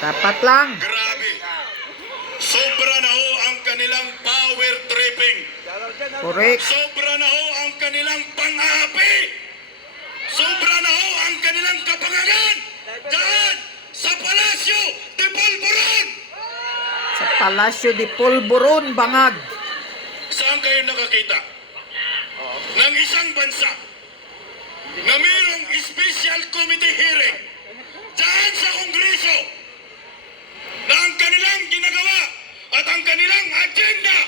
Dapat lang. Grabe. Sobra na ho ang kanilang power tripping. Correct. Sobra na ho ang kanilang pang-aapi. Sobra na ho ang kanilang kapangagan. Daan sa Palasyo de Polvoron. Sa Palasyo de Polvoron, Bangag. Saan kayo nakakita ng isang bansa na mayroong special committee hearing dyan sa Kongreso na ang kanilang ginagawa at ang kanilang agenda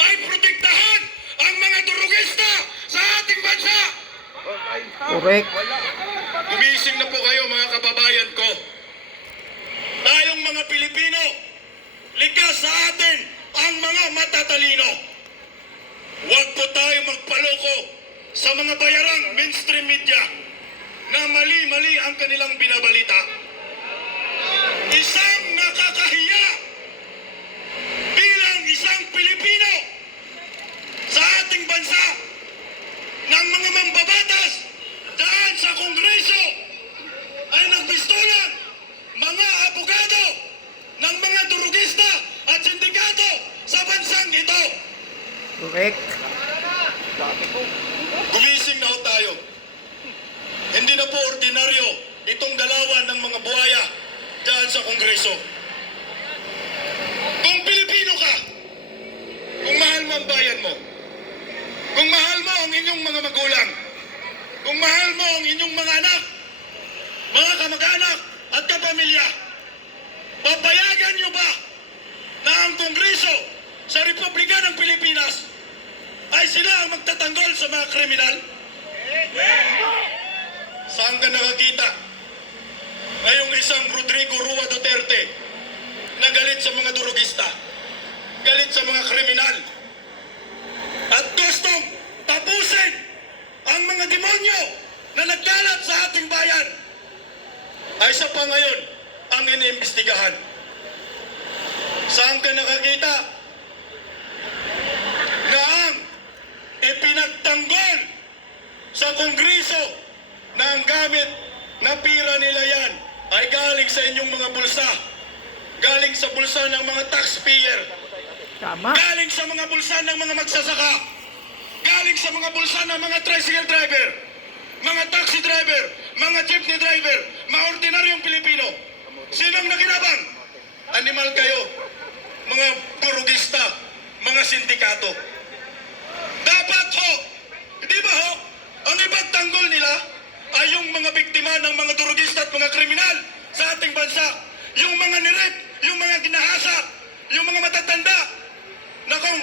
ay protektahan ang mga durugista sa ating bansa? Correct. Gumising na po kayo mga kababayan ko. Tayong mga Pilipino, likas sa atin ang mga matatalino. Huwag po tayo magpaloko sa mga bayarang mainstream media na mali-mali ang kanilang binabalita. Isang nakakahiya bilang isang Pilipino sa ating bansa ng mga mambabatas daan sa Kongreso ay nagpistulan mga abogado ng mga durugista at sindikato sa bansang ito. Correct. Gumising na ho tayo. Hindi na po ordinaryo itong galawan ng mga buhaya dyan sa Kongreso. Kung Pilipino ka, kung mahal mo ang bayan mo, kung mahal mo ang inyong mga magulang, kung mahal mo ang inyong mga anak, mga kamag-anak at kapamilya, papayagan niyo ba na ang Kongreso sa Republika ng Pilipinas ay sila ang magtatanggol sa mga kriminal? Saan ka nakakita ngayong isang Rodrigo Rua Duterte na galit sa mga durugista, galit sa mga kriminal, at gustong tapusin ang mga demonyo na nagkalat sa ating bayan? Ay sa pa ngayon ang iniimbestigahan. Saan ka nakakita na ang ipinagtanggol sa Kongreso na ang gamit na pira nila yan ay galing sa inyong mga bulsa, galing sa bulsa ng mga taxpayer, Tama. galing sa mga bulsa ng mga magsasaka, galing sa mga bulsa ng mga tricycle driver, mga taxi driver, mga jeepney driver, mga ordinaryong Pilipino? Sinong nakinabang? Animal kayo, mga durugista, mga sindikato. Dapat ho, di ba ho, ang ipagtanggol nila ay yung mga biktima ng mga durugista at mga kriminal sa ating bansa. Yung mga nirep, yung mga ginahasa, yung mga matatanda na kung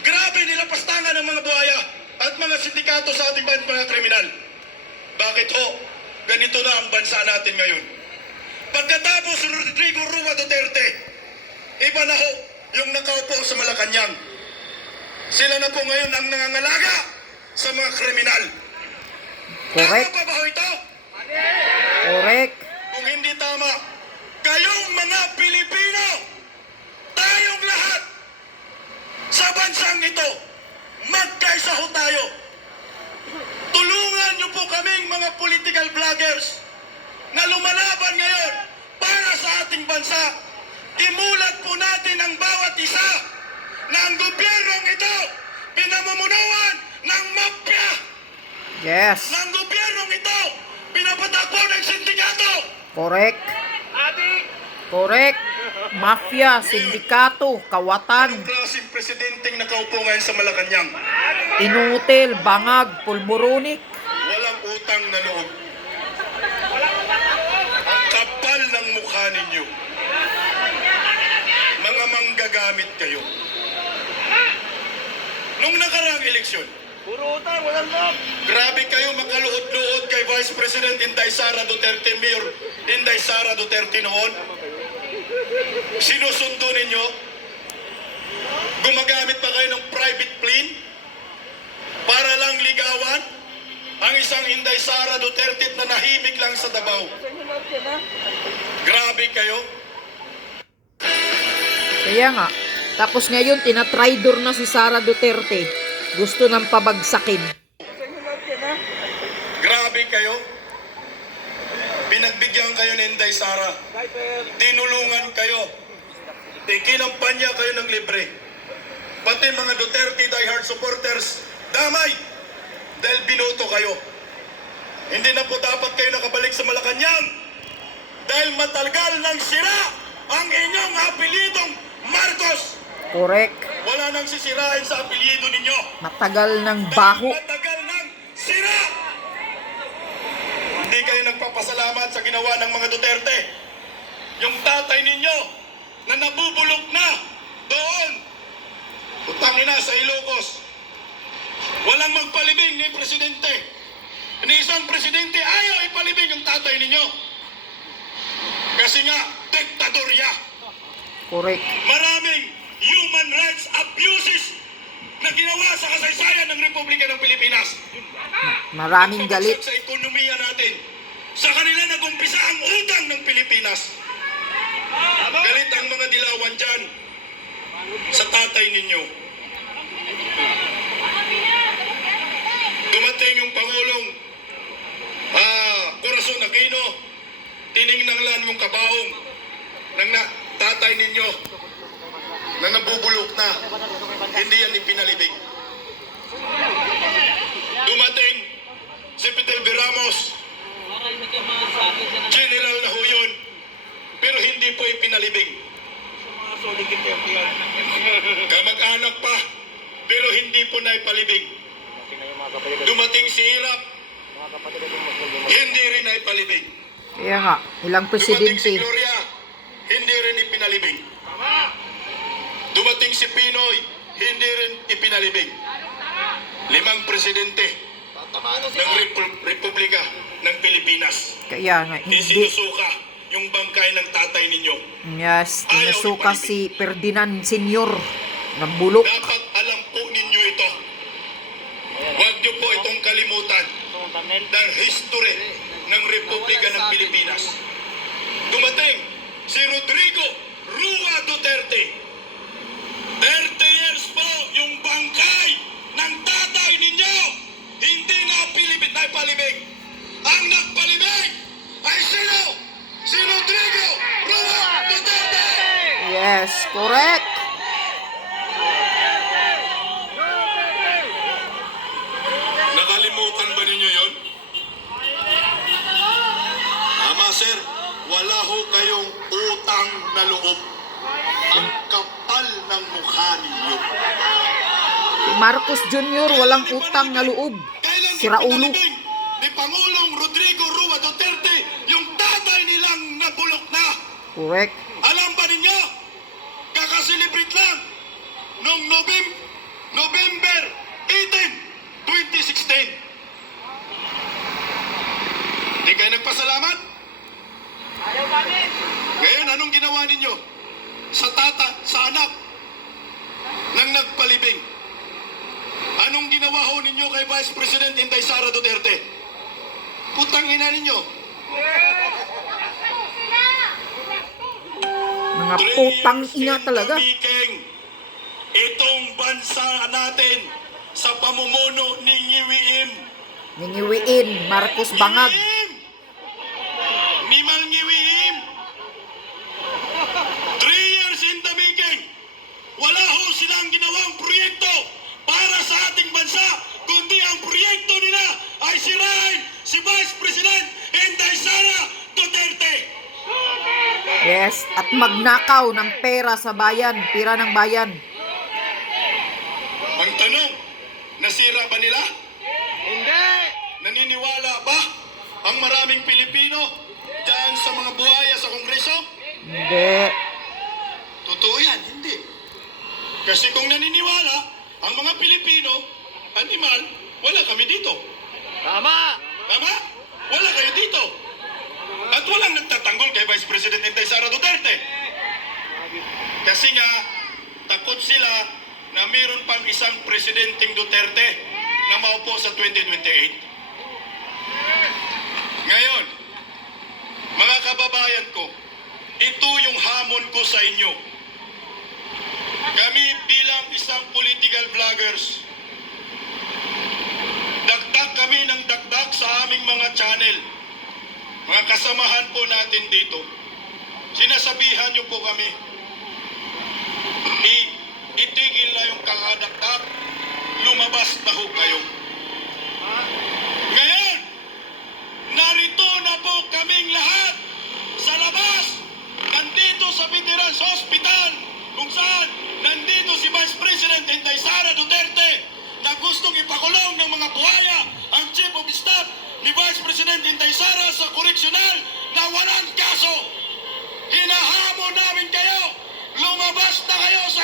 grabe nilapastangan ng mga buhaya at mga sindikato sa ating mga kriminal. Bakit ho? Ganito na ang bansa natin ngayon. Pagkatapos Rodrigo Rua Duterte, iba na ho yung nakaupo sa Malacanang. Sila na po ngayon ang nangangalaga sa mga kriminal. Correct. Tama pa ba ho ito? Correct. Kung hindi tama, kayong mga Pilipino, tayong lahat sa bansang ito, magkaisa ho tayo. Tulungan niyo po kaming mga political vloggers na lumalaban ngayon para sa ating bansa. Imulat po natin ang bawat isa na ang gobyernong ito pinamumunuan ng mafia. Yes. Na ang gobyernong ito pinapatakbo ng sindikato. Correct. Correct. Mafia, sindikato, kawatan, Anong klaseng presidenteng nakaupo ngayon sa Malacanang? inutil, bangag, pulburonik. Walang utang na loob. Ang kapal ng mukha ninyo. Mga manggagamit kayo. Nung nakaraang eleksyon, Puro utang, walang loob. grabe kayo makaluhod-luhod kay Vice President Inday Sara Duterte, Mayor Inday Sara Duterte noon. Sinusundo ninyo? Gumagamit pa kayo ng private plane para lang ligawan ang isang Inday Sara Duterte na nahimik lang sa Davao. Grabe kayo. Kaya nga. Tapos ngayon, tinatraidor na si Sara Duterte. Gusto nang pabagsakin. Grabe kayo. Pinagbigyan kayo ni Inday Sara. Sniper. Tinulungan kayo. Ikinampanya kayo ng libre. Pati mga Duterte diehard supporters, damay. Dahil binoto kayo. Hindi na po dapat kayo nakabalik sa Malacanang. Dahil matagal nang sira ang inyong apelidong Marcos. Correct. Wala nang sisirain sa apelyido ninyo. Matagal ng baho. Matagal nang sira. Hindi kayo nagpapasalamat sa ginawa ng mga Duterte. Yung tatay ninyo na nabubulok na doon. Utangin na sa Ilocos. Walang magpalibing ni Presidente. Ni isang Presidente ayaw ipalibing yung tatay ninyo. Kasi nga, diktadorya. Correct. Maraming human rights abuses na ginawa sa kasaysayan ng Republika ng Pilipinas. Maraming galit. Sa ekonomiya natin. Sa kanila nag-umpisa ang utang ng Pilipinas. Galit ang mga dilawan dyan sa tatay ninyo. Dumating yung Pangulong Corazon Aquino, tiningnan lang yung kabaong ng tatay ninyo na nabubulok na. Hindi yan ipinalibig. Dumating si Fidel B. Ramos, general na ho yun, pero hindi po ipinalibig. Kamag-anak pa, pero hindi po na ipalibig. Dumating si Irap, hindi rin na ipalibig. Kaya nga, ilang Dumating si presidente. Gloria, hindi rin ipinalibig. Dumating si Pinoy, hindi rin ipinalibig. 5 presidente ng Republika ng Pilipinas. Kaya nga, hindi. Isinusuka yung bangkay ng tatay ninyo. Yes, tinasuka si Ferdinand Sr. Nabulok. Dapat alam po ninyo ito. Huwag niyo po itong kalimutan ng history ng Republika ng Pilipinas. Dumating si Rodrigo Rua Duterte. 30 years po yung bangkay ng tatay ninyo. Hindi na pilipit na ipalibig. Ang nagpalibig ay sino? Si Rodrigo Rua Duterte! Yes, correct. Nakalimutan ba ninyo yon? Tama, sir. Wala ho kayong utang na loob. Ang kapal ng mukha ninyo. Si Marcos Jr. walang utang na loob. Kailan Si Raulo. ipinalibing ni Pangulong Rodrigo Rua Duterte yung tatay nilang nabulok na? Correct. Alam ba ninyo? Kakaselebrate lang noong November 18, 2016. Hindi kayo nagpasalamat? Ngayon, anong ginawa ninyo sa anak ng nagpalibing? Anong ginawa ho ninyo kay Vice President Inday Sara Duterte? Putang ina ninyo. Mga putang ina talaga. Tumiking itong bansa natin sa pamumuno ni Ngiwiim. Ningiwiin, Marcos Bangag. Ni Mang Ngiwiim. 3 years in the making. Wala ho silang ginawang proyekto para sa ating bansa, kundi ang proyekto nila ay sirain si Vice President Inday Sara Duterte. Yes, at magnakaw ng pera sa bayan, pira ng bayan. Ang tanong, nasira ba nila? Hindi! Naniniwala ba ang maraming Pilipino dyan sa mga buhaya sa Kongreso? Hindi. Totoo yan, hindi. Kasi kung naniniwala ang mga Pilipino, animal, wala kami dito. Tama! Tama? Wala kayo dito. At walang nagtatanggol kay Vice President Inday Sara Duterte. Kasi nga, takot sila na mayroon pang isang Presidenteng Duterte na maupo sa 2028. Ngayon, mga kababayan ko, ito yung hamon ko sa inyo. Kami bilang isang political vloggers, dagdag kami ng dagdag sa aming mga channel. mga kasamahan po natin dito, sinasabihan niyo po kami, itigil na yung kangadakdak, lumabas na ho kayo. Ngayon, narito na po kaming lahat sa labas, nandito sa Veterans Hospital, kung saan nandito si Vice President Inday Sara Duterte na gustong ipakulong ng mga buhaya ang Chief of Staff ni Vice President Inday Sara sa koreksyonal na walang kaso. Hinahamon namin kayo, lumabas na kayo sa